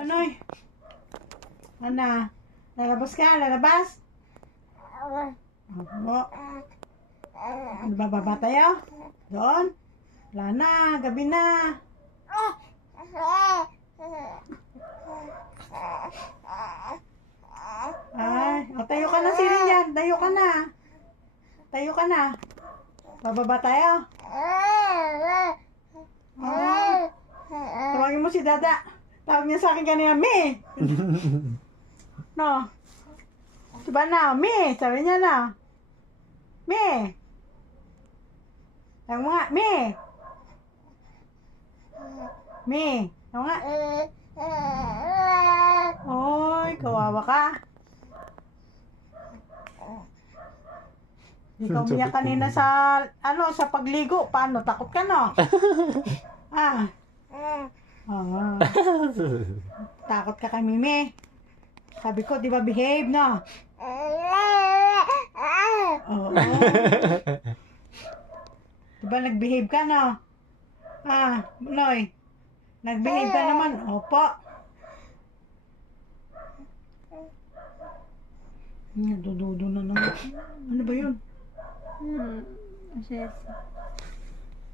Anoy? Ana? Lalabas ka? Lalabas? Opo. Ano ba, baba tayo? Doon? Wala na, gabi na. Ay, o, tayo ka na, Sirin yan. Tayo ka na. Tayo ka na. Bababa tayo. Tawagin mo si Dada. Tawag niya sa akin kanina, Mi! No? Diba na, Mi! Sabi niya na. Mi! Tawag mo nga, Mi! Mi! Tawag nga. Oy, kawawa ka. Ikaw umiyak kanina sa, sa pagligo. Paano? Takot ka, no? Ah. Oo. Takot ka kay Mimi. Sabi ko, di ba behave, no? Oo. Di ba nag-behave ka, no? Ah, Noy. Nag-behave ka naman. Opo. Nadududo na naman. Ano ba yun? Asyete.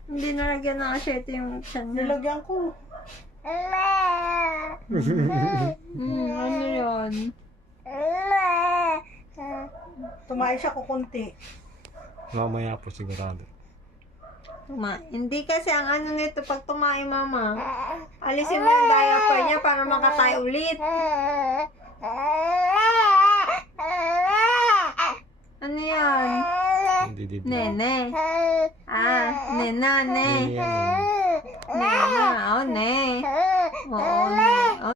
Hindi nalagyan ng asyete yung tiyan niya. Nilagyan ko. Ano yun? Tumayo siya kukunti. Mamaya po sigurado. Hindi kasi ang ano nito pag tumayo mama, alisin mo yung diaper niya para makatayo ulit. Ano yan? Hindi. Nene. Nena, ne. Yan. Nena, ne. Oo, ne.